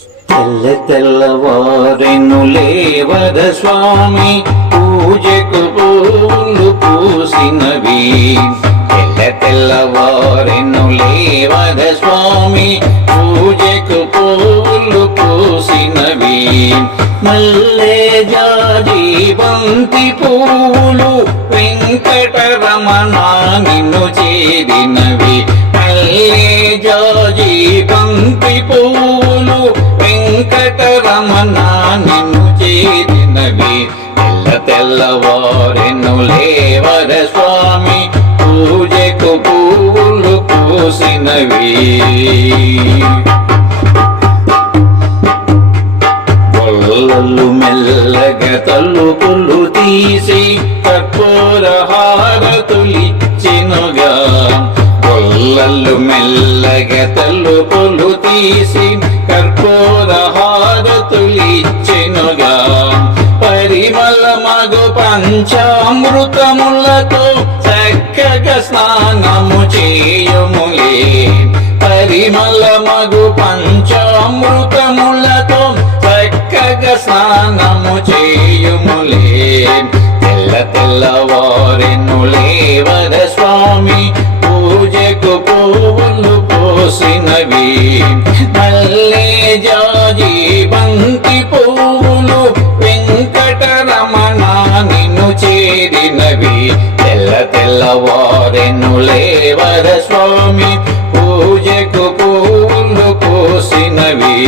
తెల్ల తెల్లవారెను లేవద స్వామి పూజకు పూలు పూసినవి. తెల్ల తెల్లవారెను లేవద స్వామి పూజకు పూలు పూసినవి. మల్లె జాజి బంతి పూలు వెంకటరమణ నిన్ను చేరినవి. వెంకటరమణ నిన్ను చేరినవి? తెల్ల తెల్లవారెను లేవర స్వామి. పూజకు పూలు పూసినవి. కొల్లలు మెల్లగా తలుపులు తీసి కర్పూర హారతులిచ్చినుగా కొల్లలు మెల్లగా తలుపులు తీసి కర్పూర పంచామృతములతో చక్కగా స్నానము చేయుములే పరిమళ మగు పంచామృతములతో చక్కగా స్నానము చేయుములే తెల్ల తెల్లవారెను లేవర స్వామి పూజకు పువ్వులు పోసినవి. నల్లే జాజీ బంతి పువ్వులు చేరినవి తెల్ల తెల్లవారెను లేవర స్వామి. పూజకు పూలు పోసినవి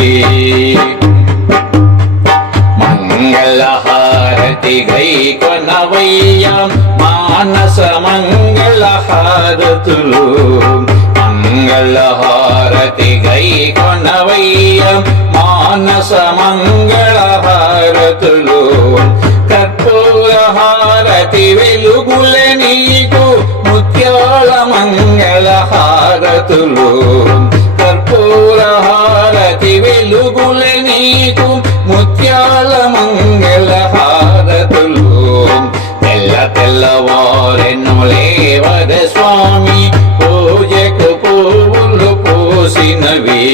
మంగళహారతి గై కొనవయ్యా మానస మంగళహారతులు. మంగళహారతి గై కొనవయ్యా మానస మంగళహారతులు. కర్పూరహార వెలుగుల నీకు ముత్యాల మంగళహారతులు కర్పూర హారతి వెలుగుల నీకు ముత్యాల మంగళ హారతులు. తెల్ల తెల్లవారెను లేవర స్వామి పూజకు పువ్వులు పోసినవి.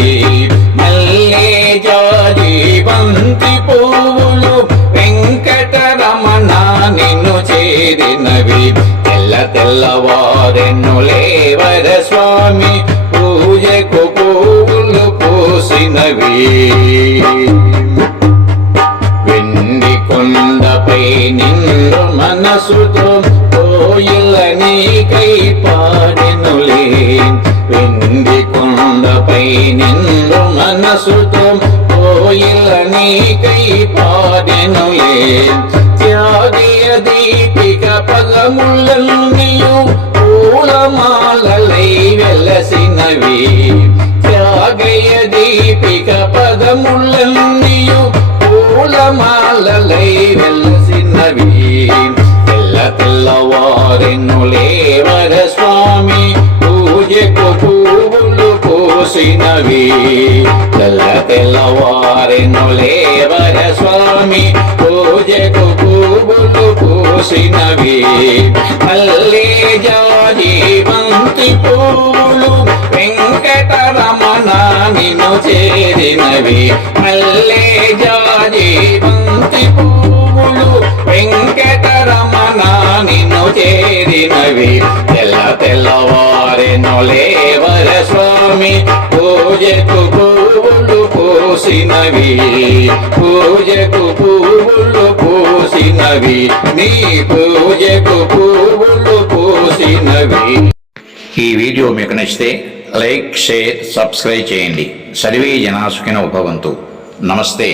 తెల్ల తెల్లవారెన్ను లేవర స్వామి పూజకు పువ్వులు పోసినవి. వెండి కొండపై నిన్ను మనసుతో కోయిల నీకై పాడినులే వెండి కొండపై నిన్ను మనసుతో కోయిల నీకై పాడినులే పగములన్నీయు పూలమాలలై వెలసినవి. త్యాగయ దీపిక పదములన్నీయు పూలమాలలై వెలసినవి. తెల్ల తెల్లవారెను లేవర స్వామి పూజకు పువ్వులు పోసినవి. తెల్ల తెల్లవారెను లేవర స్వామి పూజకు పువ్వులు పోసినవి మల్లే జాజీవంతి పూలు పువ్వులు వెంకటరమణ నిన్ను చేరినవి మల్లే జాజీవంతి పూలు పువ్వులు వెంకటరమణ నిన్ను చేరినవి. తెల్ల తెల్లవారెను లేవర స్వామి పూజకు పూసినవి పూజకు పువ్వులు పూసినవి నీ పూజకు పువ్వులు పూసినవి. ఈ వీడియో మీకు నచ్చితే లైక్ షేర్ సబ్స్క్రైబ్ చేయండి. సర్వే జనాసుకిన ఉపవంతు నమస్తే.